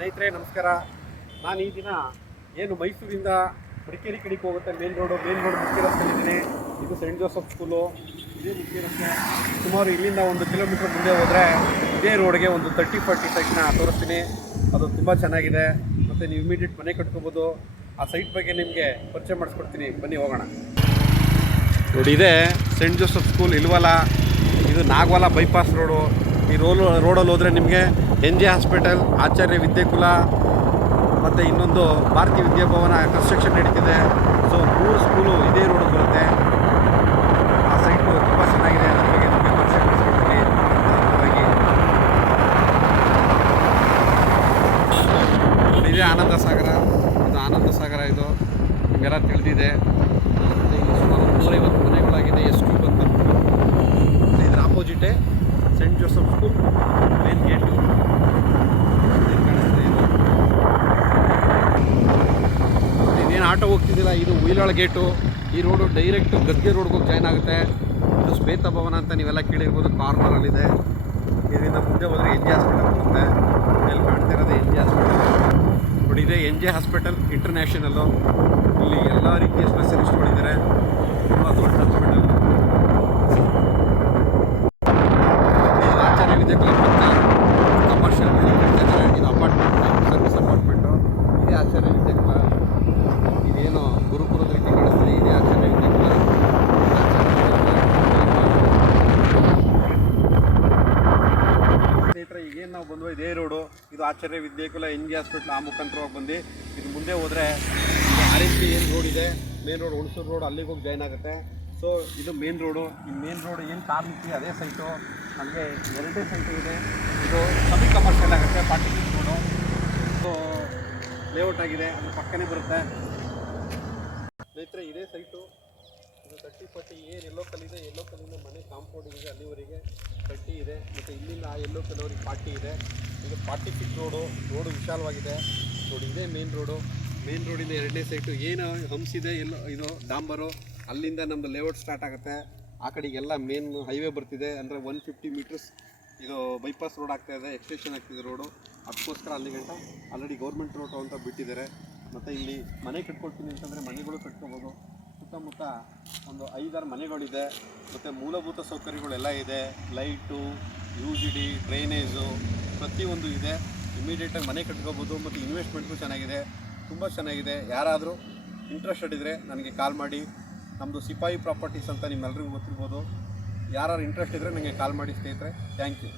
ಸ್ನೇಹಿತರೆ, ನಮಸ್ಕಾರ. ನಾನು ಈ ದಿನ ಏನು ಮೈಸೂರಿಂದ ಮಡಿಕೇರಿ ಕಡೆಗೆ ಹೋಗುತ್ತೆ, ಮೇನ್ ರೋಡು, ಮೇನ್ ರೋಡ್ ಮುಖ್ಯ ರಸ್ತೆಯಲ್ಲಿದ್ದೀನಿ ಇದು ಸೆಂಟ್ ಜೋಸಫ್ ಸ್ಕೂಲು ಇದೇ ಮುಖ್ಯ ರಸ್ತೆ. ಸುಮಾರು ಇಲ್ಲಿಂದ ಒಂದು ಕಿಲೋಮೀಟ್ರ್ ಮುಂದೆ ಹೋದರೆ ಇದೇ ರೋಡ್ಗೆ ಒಂದು ತರ್ಟಿ ಫಾರ್ಟಿ ಸೈಟ್ನ ತೋರಿಸ್ತೀನಿ. ಅದು ತುಂಬ ಚೆನ್ನಾಗಿದೆ. ಮತ್ತು ನೀವು ಇಮಿಡಿಯೇಟ್ ಮನೆ ಕಟ್ಕೋಬೋದು. ಆ ಸೈಟ್ ಬಗ್ಗೆ ನಿಮಗೆ ಪರಿಚಯ ಮಾಡಿಸ್ಕೊಡ್ತೀನಿ. ಬನ್ನಿ, ಹೋಗೋಣ. ನೋಡಿ, ಇದೆ ಸೆಂಟ್ ಜೋಸಫ್ ಸ್ಕೂಲ್ ಇಲ್ವಲ್ಲ? ಇದು ನಾಗವಾಲ ಬೈಪಾಸ್ ರೋಡು ಈ ರೋಲು ರೋಡಲ್ಲಿ ಹೋದರೆ ನಿಮಗೆ N J hospital, Acharya Vidyakula ಮತ್ತು ಇನ್ನೊಂದು ಭಾರತೀಯ ವಿದ್ಯಾಭವನ ಕನ್ಸ್ಟ್ರಕ್ಷನ್ ನಡೀತಿದೆ. ಸೊ ಮೂರು ಸ್ಕೂಲು ಇದೇ ರೋಡ್ ಬರುತ್ತೆ. ಆ ಸೈಟು ತುಂಬ ಚೆನ್ನಾಗಿದೆ. ಅದ್ರ ಬಗ್ಗೆ ನಿಮಗೆ ಹಾಗಾಗಿ ಇದೇ ಆನಂದ ಸಾಗರ. ಇದು ಆನಂದ ಸಾಗರ ಇದು. ನಿಮಗೆಲ್ಲ ತಿಳಿದಿದೆ. ಸುಮಾರು ನೂರೈವತ್ತು ಮನೆಗಳಾಗಿದೆ. ಕ್ಯೂ ಬಂದು ಇದರ ಇದ್ರ ಆಪೋಸಿಟೇ saint Joseph school main gate ಇದೇನು ಆಟೋ ಹೋಗ್ತಿದ್ದಿಲ್ಲ? ಇದು ಉಯಿಲಾಳ ಗೇಟು. ಈ ರೋಡು ಡೈರೆಕ್ಟ್ ಗದ್ಗೆ ರೋಡ್ಗೆ ಹೋಗಿ ಜಾಯ್ನ್ ಆಗುತ್ತೆ. ಇದು ಶ್ವೇತ ಭವನ ಅಂತ ನೀವೆಲ್ಲ ಕೇಳಿರ್ಬೋದು, ಕಾರ್ನರಲ್ಲಿದೆ. ಇದರಿಂದ ಮುಂದೆ ಹೋದರೆ ಎನ್ ಜಿ ಹಾಸ್ಪಿಟಲ್ ಬರುತ್ತೆ. ಇಲ್ಲಿ ಕಾಣ್ತಾ ಇರೋದು ಎನ್ ಜಿ ಹಾಸ್ಪಿಟಲ್. ನೋಡಿ ಇದೆ ಎನ್ ಜಿ ಹಾಸ್ಪಿಟಲ್ ಇಂಟರ್ನ್ಯಾಷನಲ್ಲು ಇಲ್ಲಿ ಎಲ್ಲ ರೀತಿಯ ಸ್ಪೆಷಲಿಸ್ಟ್ಗಳಿದ್ದಾರೆ ತುಂಬ ದೊಡ್ಡ ಹಾಸ್ಪಿಟಲ್ ಇದು ಆಚಾರ್ಯ ವಿದ್ಯಾಕುಲ ಪಕ್ಕ ಕಮರ್ಷಿಯಲ್ ಬಿಲ್ಡಿಂಗ್ ಕಟ್ತಾ ಇದ್ದಾರೆ ಇದು ಅಪಾರ್ಟ್ಮೆಂಟ್ ಸರ್ವಿಸ್ ಅಪಾರ್ಟ್ಮೆಂಟು ಇದೇ ಆಚಾರ್ಯ ವಿದ್ಯಾಕುಲ ಇದೇನು ಗುರುಕುಲದ ರೀತಿ ಕಾಣಿಸ್ತಿದೆ ಇದೇ ಆಚಾರ್ಯ ವಿದ್ಯಾಕುಲ ಇದು ಆಚಾರ್ಯ ವಿದ್ಯಾಕುಲ. ಸ್ನೇಹಿತರೆ ಈಗೇನು ನಾವು ಬಂದ್ವಿ ಇದೇ ರೋಡು, ಇದು Acharya Vidyakula N G hospital ಆ ಮುಖಾಂತರವಾಗಿ ಬಂದು ಇದು ಮುಂದೆ ಹೋದರೆ ಆರ್ ಎಸ್ ಪಿ ಏನು ರೋಡ್ ಇದೆ. ಮೇನ್ ರೋಡ್ ಹುಣಸೂರು ರೋಡ್ ಅಲ್ಲಿಗೆ ಹೋಗಿ ಜಾಯ್ನ್ ಆಗುತ್ತೆ. ಸೊ ಇದು ಮೇನ್ ರೋಡು ಈ ಮೇನ್ ರೋಡ್ ಏನು ಕಾರ್ ನಿಂತಿದೆ ಅದೇ ಸೈಟು ನಮಗೆ ಎರಡೇ ಸೈಟು ಇದೆ. ಇದು ಸಬಿ ಕಮರ್ಷಿಯಲ್ ಆಗುತ್ತೆ ಪಾರ್ಟಿ ರೋಡು ಸೊ ಲೇಔಟ್ ಆಗಿದೆ, ಅದು ಪಕ್ಕನೇ ಬರುತ್ತೆ. ಸ್ನೇಹಿತರೆ, ಇದೇ ಸೈಟು ಇದು ಕಟ್ಟಿ ಪಟ್ಟಿ ಏನು ಎಲ್ಲೋ ಕಲ್ಲಿದೆ, ಎಲ್ಲೋ ಕಲ್ಲಿಂದ ಮನೆ ಕಾಂಪೌಂಡ್ ಇದೆ, ಅಲ್ಲಿವರೆಗೆ ಕಟ್ಟಿ ಇದೆ. ಮತ್ತು ಇಲ್ಲಿಂದ ಆ ಎಲ್ಲೋ ಕಲ್ಲವರೆಗೆ ಪಾರ್ಟಿ ಇದೆ. ಇದು ಪಾರ್ಟಿ ಫಿಟ್ ರೋಡು ರೋಡು ವಿಶಾಲವಾಗಿದೆ. ನೋಡಿ, ಇದೇ ಮೇನ್ ರೋಡು ಮೇನ್ ರೋಡಿಂದ ಎರಡನೇ ಸೈಟು ಏನು ಹಂಸಿದೆ ಎಲ್ಲೋ ಇದು ಡಾಂಬರು, ಅಲ್ಲಿಂದ ನಮ್ಮದು ಲೇಔಟ್ ಸ್ಟಾರ್ಟ್ ಆಗುತ್ತೆ. ಆ ಕಡೆಗೆಲ್ಲ ಮೇನ್ ಹೈವೇ ಬರ್ತಿದೆ. ಅಂದರೆ ಒನ್ ಫಿಫ್ಟಿ ಮೀಟರ್ಸ್ ಇದು ಬೈಪಾಸ್ ರೋಡ್ ಆಗ್ತಾ ಇದೆ ಎಕ್ಸ್ಟೆನ್ಷನ್ ಆಗ್ತಿದೆ ರೋಡು ಅದಕ್ಕೋಸ್ಕರ ಅಲ್ಲಿ ಗಂಟ ಆಲ್ರೆಡಿ ಗೌರ್ಮೆಂಟ್ ರೋಡ್ ಅಂತ ಬಿಟ್ಟಿದ್ದಾರೆ. ಮತ್ತು ಇಲ್ಲಿ ಮನೆ ಕಟ್ಕೊಳ್ತೀನಿ ಅಂತಂದರೆ ಮನೆಗಳು ಕಟ್ಕೋಬೋದು. ಸುತ್ತಮುತ್ತ ಒಂದು ಐದಾರು ಮನೆಗಳಿದೆ. ಮತ್ತು ಮೂಲಭೂತ ಸೌಕರ್ಯಗಳೆಲ್ಲ ಇದೆ. Light U G D drainage ಪ್ರತಿಯೊಂದು ಇದೆ. ಇಮಿಡಿಯೇಟಾಗಿ ಮನೆ ಕಟ್ಕೋಬೋದು, ಮತ್ತು ಇನ್ವೆಸ್ಟ್ಮೆಂಟು ಚೆನ್ನಾಗಿದೆ. ತುಂಬ ಚೆನ್ನಾಗಿದೆ. ಯಾರಾದರೂ ಇಂಟ್ರೆಸ್ಟೆಡ್ ಇದ್ದರೆ ನನಗೆ ಕಾಲ್ ಮಾಡಿ. ನಮ್ಮದು ಸಿಪಾಯಿ ಪ್ರಾಪರ್ಟೀಸ್ ಅಂತ ನಿಮ್ಮೆಲ್ಲರಿಗೂ ಗೊತ್ತಿರ್ಬೋದು. ಯಾರು ಇಂಟ್ರೆಸ್ಟ್ ಇದ್ದರೆ ನನಗೆ ಕಾಲ್ ಮಾಡಿ ಸ್ನೇಹಿತರೆ. Thank you